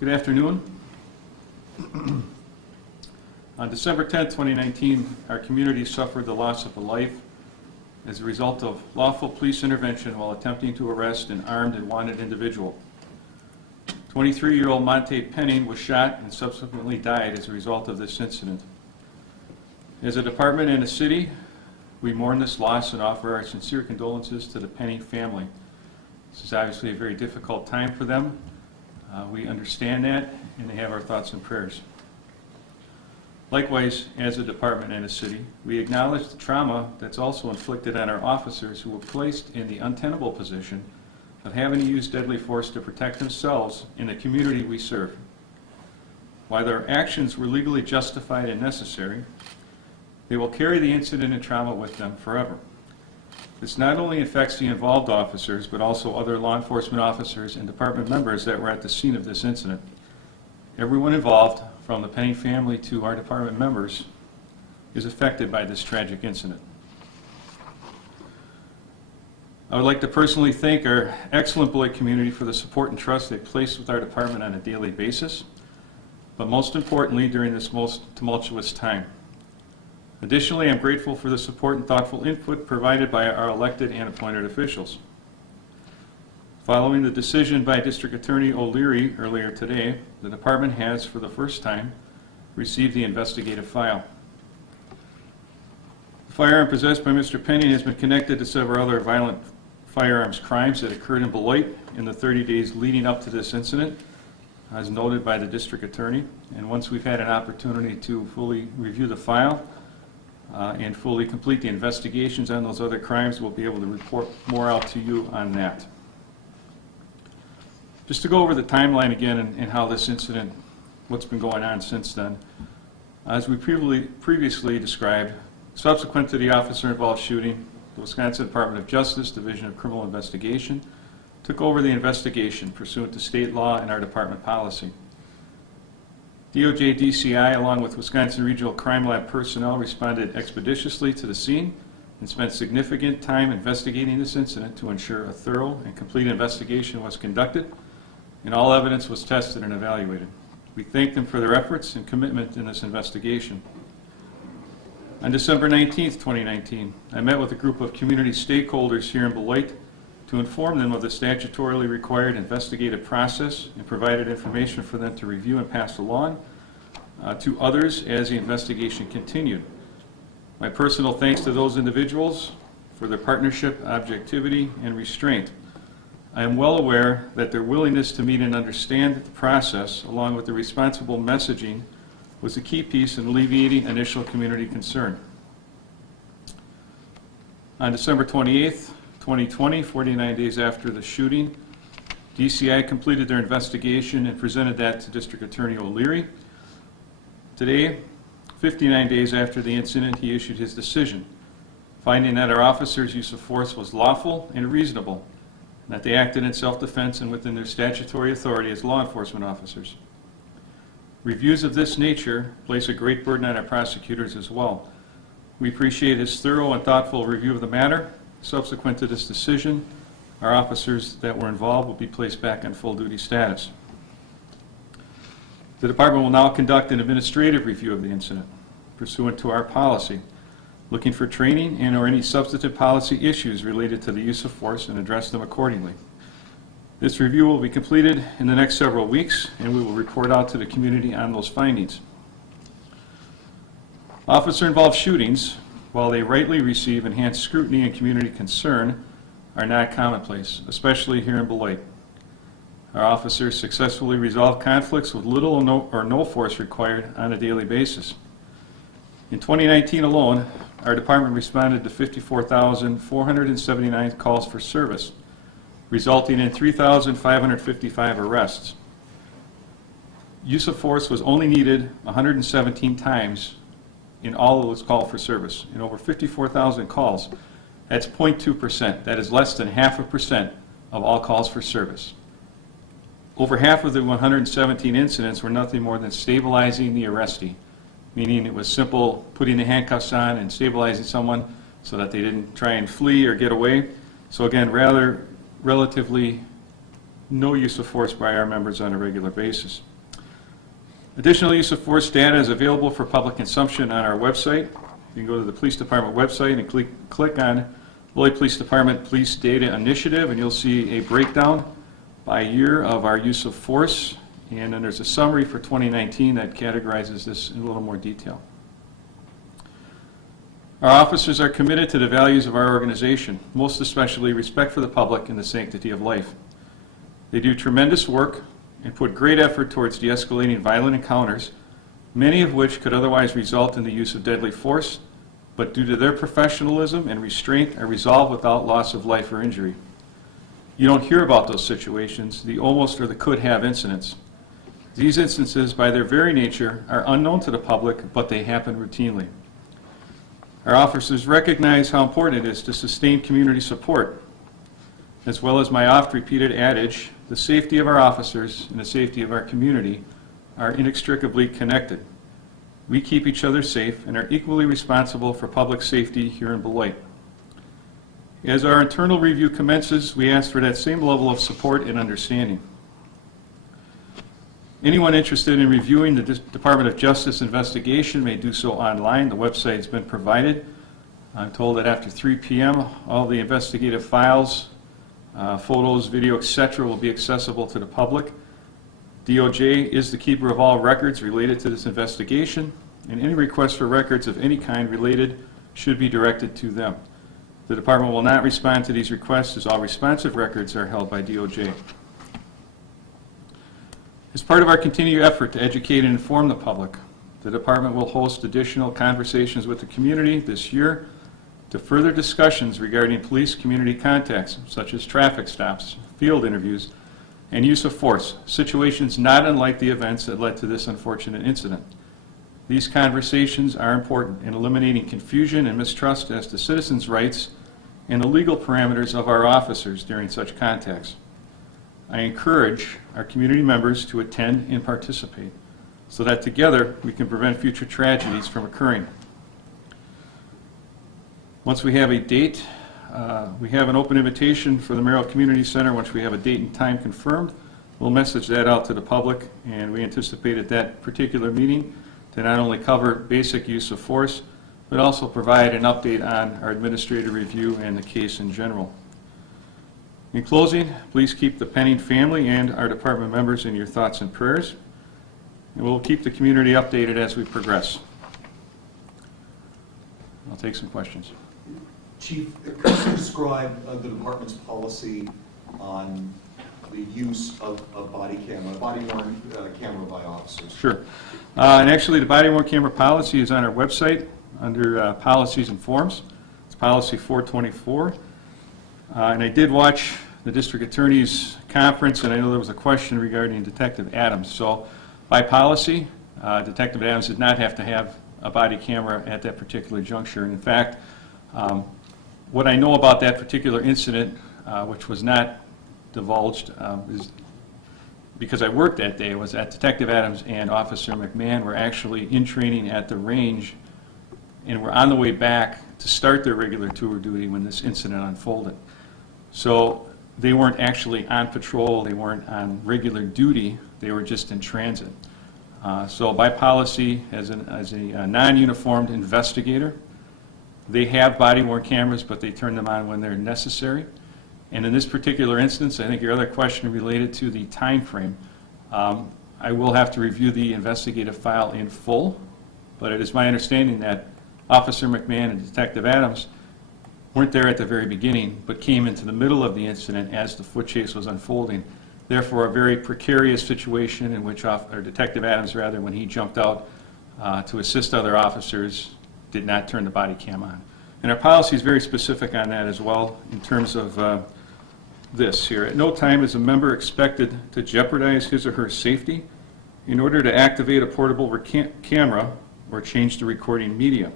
Good afternoon. On December 10, 2019, our community suffered the loss of a life as a result of lawful police intervention while attempting to arrest an armed and wanted individual. 23-year-old Monte Penning was shot and subsequently died as a result of this incident. As a department and a city, we mourn this loss and offer our sincere condolences to the Penning family. This is obviously a very difficult time for them. We understand that, and they have our thoughts and prayers. Likewise, as a department and a city, we acknowledge the trauma that's also inflicted on our officers who were placed in the untenable position of having to use deadly force to protect themselves in the community we serve. While their actions were legally justified and necessary, they will carry the incident and trauma with them forever. This not only affects the involved officers, but also other law enforcement officers and department members that were at the scene of this incident. Everyone involved, from the Penning family to our department members, is affected by this tragic incident. I would like to personally thank our excellent Beloit community for the support and trust they place with our department on a daily basis, but most importantly during this most tumultuous time. Additionally, I'm grateful for the support and thoughtful input provided by our elected and appointed officials. Following the decision by District Attorney O'Leary earlier today, the department has, for the first time, received the investigative file. The firearm possessed by Mr. Penning has been connected to several other violent firearms crimes that occurred in Beloit in the 30 days leading up to this incident, as noted by the District Attorney. And once we've had an opportunity to fully review the file, and fully complete the investigations on those other crimes, we'll be able to report more out to you on that. Just to go over the timeline again and how this incident, what's been going on since then. As we previously described, subsequent to the officer-involved shooting, the Wisconsin Department of Justice, Division of Criminal Investigation, took over the investigation pursuant to state law and our department policy. DOJ DCI, along with Wisconsin Regional Crime Lab personnel, responded expeditiously to the scene and spent significant time investigating this incident to ensure a thorough and complete investigation was conducted and all evidence was tested and evaluated. We thank them for their efforts and commitment in this investigation. On December 19, 2019, I met with a group of community stakeholders here in Beloit to inform them of the statutorily required investigative process and provided information for them to review and pass along to others as the investigation continued. My personal thanks to those individuals for their partnership, objectivity, and restraint. I am well aware that their willingness to meet and understand the process, along with the responsible messaging, was a key piece in alleviating initial community concern. On December 28th, 2020, 49 days after the shooting, DCI completed their investigation and presented that to District Attorney O'Leary. Today, 59 days after the incident, he issued his decision, finding that our officers' use of force was lawful and reasonable, and that they acted in self-defense and within their statutory authority as law enforcement officers. Reviews of this nature place a great burden on our prosecutors as well. We appreciate his thorough and thoughtful review of the matter. Subsequent to this decision, our officers that were involved will be placed back on full duty status. The department will now conduct an administrative review of the incident pursuant to our policy, looking for training and or any substantive policy issues related to the use of force and address them accordingly. This review will be completed in the next several weeks, and we will report out to the community on those findings. Officer-involved shootings, while they rightly receive enhanced scrutiny and community concern, are not commonplace, especially here in Beloit. Our officers successfully resolve conflicts with little or no force required on a daily basis. In 2019 alone, our department responded to 54,479 calls for service, resulting in 3,555 arrests. Use of force was only needed 117 times in all of those calls for service. In over 54,000 calls, that's 0.2%. That is less than 0.5% of all calls for service. Over half of the 117 incidents were nothing more than stabilizing the arrestee, meaning it was simple putting the handcuffs on and stabilizing someone so that they didn't try and flee or get away. So again, relatively no use of force by our members on a regular basis. Additional use of force data is available for public consumption on our website. You can go to the Police Department website and click on Beloit Police Department Police Data Initiative, and you'll see a breakdown by year of our use of force, and then there's a summary for 2019 that categorizes this in a little more detail. Our officers are committed to the values of our organization, most especially respect for the public and the sanctity of life. They do tremendous work and put great effort towards de-escalating violent encounters, many of which could otherwise result in the use of deadly force, but due to their professionalism and restraint are resolved without loss of life or injury. You don't hear about those situations, the almost or the could have incidents. These instances, by their very nature, are unknown to the public, but they happen routinely. Our officers recognize how important it is to sustain community support, as well as my oft-repeated adage, the safety of our officers and the safety of our community are inextricably connected. We keep each other safe and are equally responsible for public safety here in Beloit. As our internal review commences, we ask for that same level of support and understanding. Anyone interested in reviewing the Department of Justice investigation may do so online. The website has been provided. I'm told that after 3 p.m., all the investigative files, photos, video, etc. will be accessible to the public. DOJ is the keeper of all records related to this investigation, and any requests for records of any kind related should be directed to them. The department will not respond to these requests, as all responsive records are held by DOJ. As part of our continued effort to educate and inform the public, the department will host additional conversations with the community this year to further discussions regarding police community contacts, such as traffic stops, field interviews, and use of force, situations not unlike the events that led to this unfortunate incident. These conversations are important in eliminating confusion and mistrust as to citizens' rights and the legal parameters of our officers during such contacts. I encourage our community members to attend and participate so that together we can prevent future tragedies from occurring. Once we have a date, we have an open invitation for the Merrill Community Center. Once we have a date and time confirmed, we'll message that out to the public, and we anticipate at that particular meeting to not only cover basic use of force, but also provide an update on our administrative review and the case in general. In closing, please keep the Penning family and our department members in your thoughts and prayers, and we'll keep the community updated as we progress. I'll take some questions. Chief, could you describe the department's policy on the use of body-worn camera by officers? Sure. And actually, the body-worn camera policy is on our website under Policies and Forms. It's Policy 424. And I did watch the district attorney's conference, and I know there was a question regarding Detective Adams. So, by policy, Detective Adams did not have to have a body camera at that particular juncture. And in fact, what I know about that particular incident, which was not divulged, is because I worked that day, was that Detective Adams and Officer McMahon were actually in training at the range and were on the way back to start their regular tour duty when this incident unfolded. So they weren't actually on patrol, they weren't on regular duty, they were just in transit. So by policy, as a non-uniformed investigator, they have body-worn cameras, but they turn them on when they're necessary. And in this particular instance, I think your other question related to the time frame. I will have to review the investigative file in full, but it is my understanding that Officer McMahon and Detective Adams weren't there at the very beginning, but came into the middle of the incident as the foot chase was unfolding. Therefore, a very precarious situation in which Detective Adams, rather, when he jumped out to assist other officers, did not turn the body cam on. And our policy is very specific on that as well in terms of this here. At no time is a member expected to jeopardize his or her safety in order to activate a portable camera or change the recording media.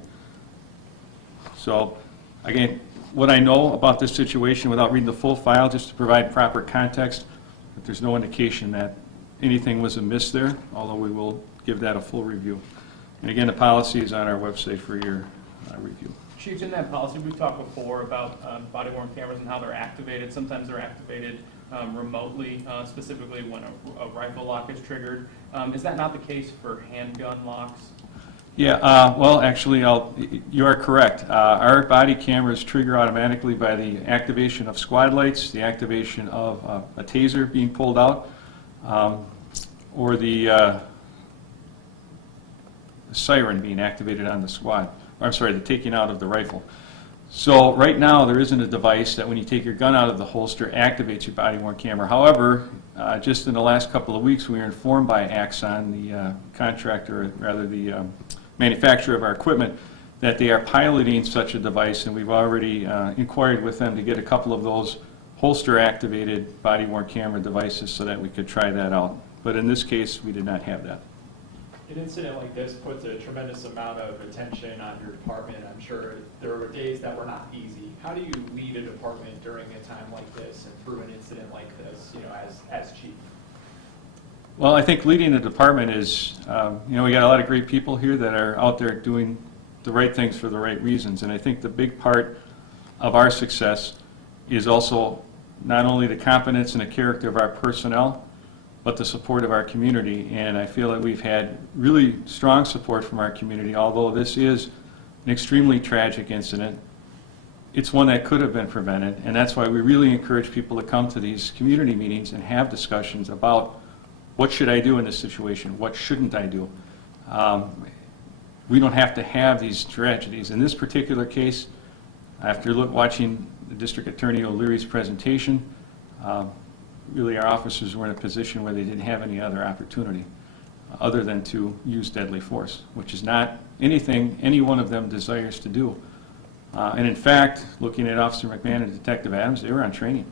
So, again, what I know about this situation without reading the full file, just to provide proper context, but there's no indication that anything was amiss there, although we will give that a full review. And again, the policy is on our website for your review. Chief, in that policy, we've talked before about body-worn cameras and how they're activated. Sometimes they're activated remotely, specifically when a rifle lock is triggered. Is that not the case for handgun locks? Yeah, well, actually, you are correct. Our body cameras trigger automatically by the activation of squad lights, the activation of a taser being pulled out, or the siren being activated on the squad. Or, I'm sorry, the taking out of the rifle. So right now, there isn't a device that when you take your gun out of the holster activates your body-worn camera. However, just in the last couple of weeks, we were informed by Axon, the contractor, or rather the manufacturer of our equipment, that they are piloting such a device, and we've already inquired with them to get a couple of those holster-activated body-worn camera devices so that we could try that out. But in this case, we did not have that. An incident like this puts a tremendous amount of attention on your department. I'm sure there were days that were not easy. How do you lead a department during a time like this and through an incident like this, as chief? Well, I think leading the department is, we got a lot of great people here that are out there doing the right things for the right reasons. And I think the big part of our success is also not only the competence and the character of our personnel, but the support of our community. And I feel that we've had really strong support from our community. Although this is an extremely tragic incident, it's one that could have been prevented. And that's why we really encourage people to come to these community meetings and have discussions about what should I do in this situation? What shouldn't I do? We don't have to have these tragedies. In this particular case, after watching the District Attorney O'Leary's presentation, really our officers were in a position where they didn't have any other opportunity other than to use deadly force, which is not anything any one of them desires to do. And in fact, looking at Officer McMahon and Detective Adams, they were on training.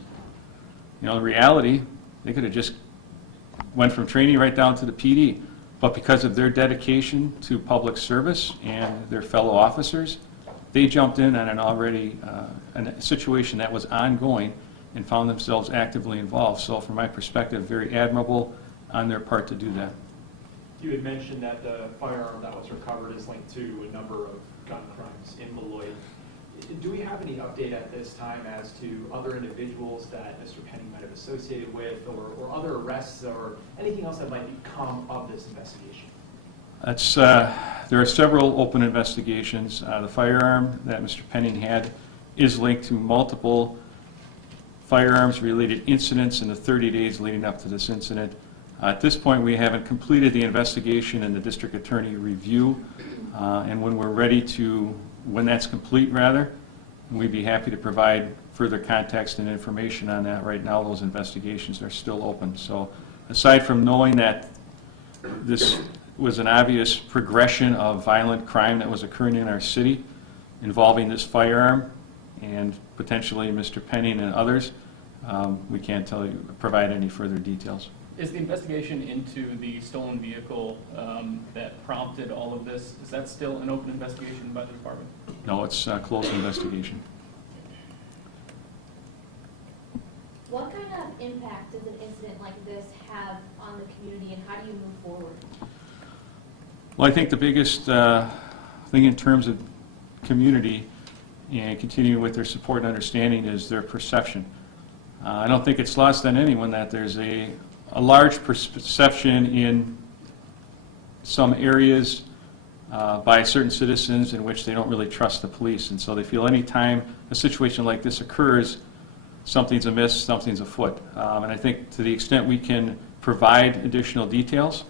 In reality, they could have just went from training right down to the PD, but because of their dedication to public service and their fellow officers, they jumped in on a situation that was ongoing and found themselves actively involved. So from my perspective, very admirable on their part to do that. You had mentioned that the firearm that was recovered is linked to a number of gun crimes in Beloit. Do we have any update at this time as to other individuals that Mr. Penny might have associated with, or other arrests, or anything else that might come of this investigation? There are several open investigations. The firearm that Mr. Penning had is linked to multiple firearms-related incidents in the 30 days leading up to this incident. At this point, we haven't completed the investigation and the district attorney review, and when that's complete, we'd be happy to provide further context and information on that. Right now, those investigations are still open. So aside from knowing that this was an obvious progression of violent crime that was occurring in our city involving this firearm and potentially Mr. Penning and others, we can't provide any further details. Is the investigation into the stolen vehicle that prompted all of this, is that still an open investigation by the department? No, it's a closed investigation. What kind of impact does an incident like this have on the community, and how do you move forward? Well, I think the biggest thing in terms of community and continuing with their support and understanding is their perception. I don't think it's lost on anyone that there's a large perception in some areas by certain citizens in which they don't really trust the police, and so they feel any time a situation like this occurs, something's amiss, something's afoot. And I think to the extent we can provide additional details,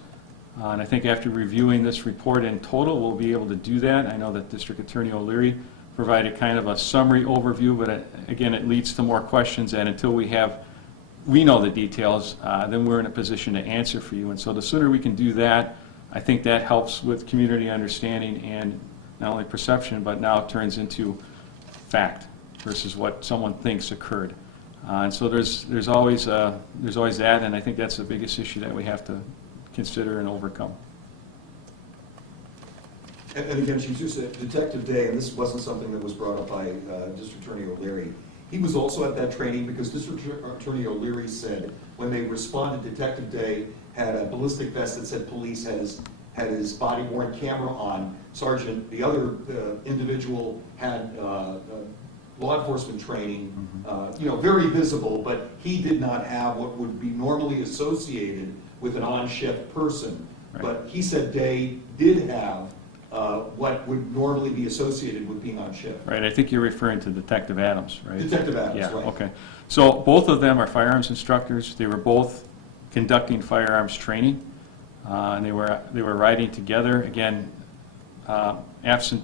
and I think after reviewing this report in total, we'll be able to do that. I know that District Attorney O'Leary provided kind of a summary overview, but again, it leads to more questions, and until we know the details, then we're in a position to answer for you. And so the sooner we can do that, I think that helps with community understanding and not only perception, but now it turns into fact versus what someone thinks occurred. And so there's always that, and I think that's the biggest issue that we have to consider and overcome. And again, Chief, you said Detective Day, and this wasn't something that was brought up by District Attorney O'Leary. He was also at that training because District Attorney O'Leary said when they responded, Detective Day had a ballistic vest that said police, had his body-worn camera on. Sergeant, the other individual had law enforcement training, very visible, but he did not have what would be normally associated with an on-shift person. Right. But he said Day did have what would normally be associated with being on shift. Right, I think you're referring to Detective Adams, right? Detective Adams, Yeah, right. okay. So both of them are firearms instructors. They were both conducting firearms training, and they were riding together. Again, absent,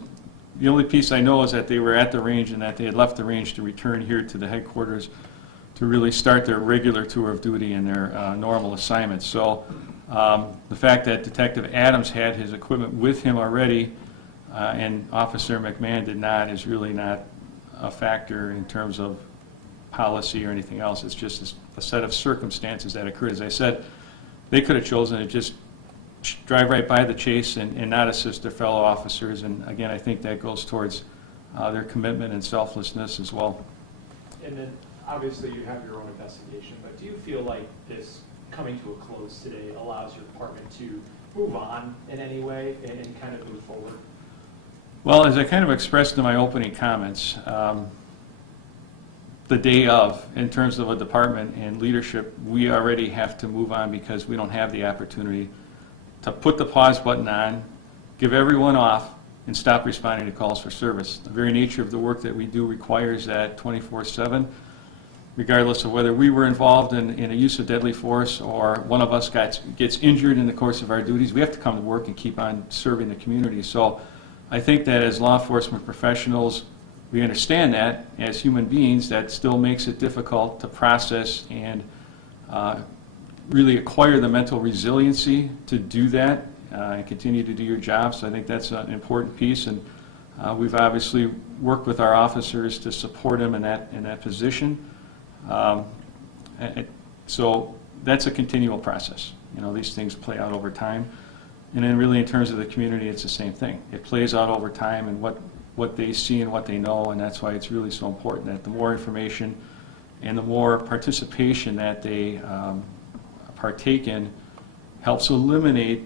the only piece I know is that they were at the range and that they had left the range to return here to the headquarters to really start their regular tour of duty and their normal assignments. So the fact that Detective Adams had his equipment with him already and Officer McMahon did not is really not a factor in terms of policy or anything else. It's just a set of circumstances that occurred. As I said, they could have chosen to just drive right by the chase and not assist their fellow officers. And again, I think that goes towards their commitment and selflessness as well. And then, obviously, you have your own investigation, but do you feel like this coming to a close today allows your department to move on in any way and kind of move forward? Well, as I kind of expressed in my opening comments, the day of, in terms of a department and leadership, we already have to move on because we don't have the opportunity to put the pause button on, give everyone off, and stop responding to calls for service. The very nature of the work that we do requires that 24/7, regardless of whether we were involved in a use of deadly force or one of us gets injured in the course of our duties, we have to come to work and keep on serving the community. So I think that as law enforcement professionals, we understand that. As human beings, that still makes it difficult to process and really acquire the mental resiliency to do that and continue to do your job. So I think that's an important piece, and we've obviously worked with our officers to support them in that position. So that's a continual process. These things play out over time. And then really in terms of the community, it's the same thing. It plays out over time and what they see and what they know, and that's why it's really so important that the more information and the more participation that they partake in helps eliminate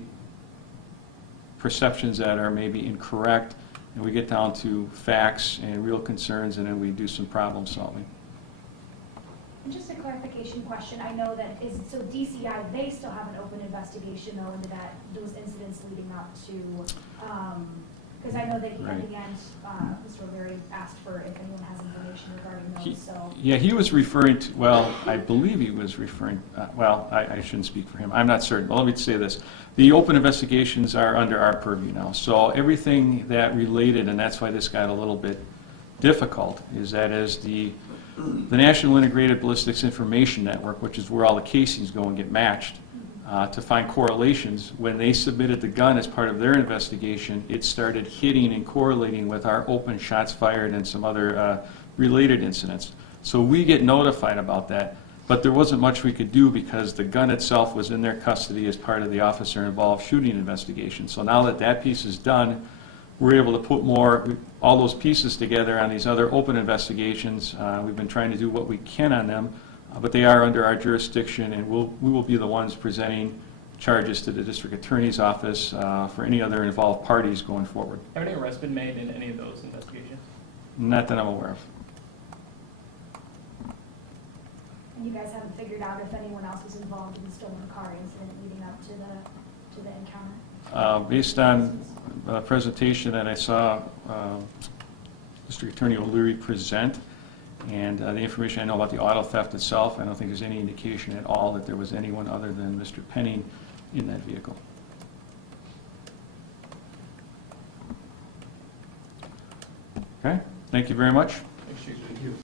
perceptions that are maybe incorrect, and we get down to facts and real concerns, and then we do some problem solving. And just a clarification question, I know that so DCI, they still have an open investigation though into those incidents leading up to, because I know that Right. at the end, Mr. O'Leary asked for if anyone has information regarding those, so. Yeah, he was referring to, well, I believe he was referring, I shouldn't speak for him. I'm not certain, but let me say this. The open investigations are under our purview now. So everything that related, and that's why this got a little bit difficult, is that as the National Integrated Ballistics Information Network, which is where all the casings go and get matched, to find correlations, when they submitted the gun as part of their investigation, it started hitting and correlating with our open shots fired and some other related incidents. So we get notified about that, but there wasn't much we could do because the gun itself was in their custody as part of the officer-involved shooting investigation. So now that that piece is done, we're able to put all those pieces together on these other open investigations. We've been trying to do what we can on them, but they are under our jurisdiction, and we will be the ones presenting charges to the district attorney's office for any other involved parties going forward. Have any arrests been made in any of those investigations? Not that I'm aware of. And you guys haven't figured out if anyone else was involved in the stolen car incident leading up to the encounter? Based on a presentation that I saw District Attorney O'Leary present, and the information I know about the auto theft itself, I don't think there's any indication at all that there was anyone other than Mr. Penning in that vehicle. Okay, thank you very much. Thanks, Chief. Thank you.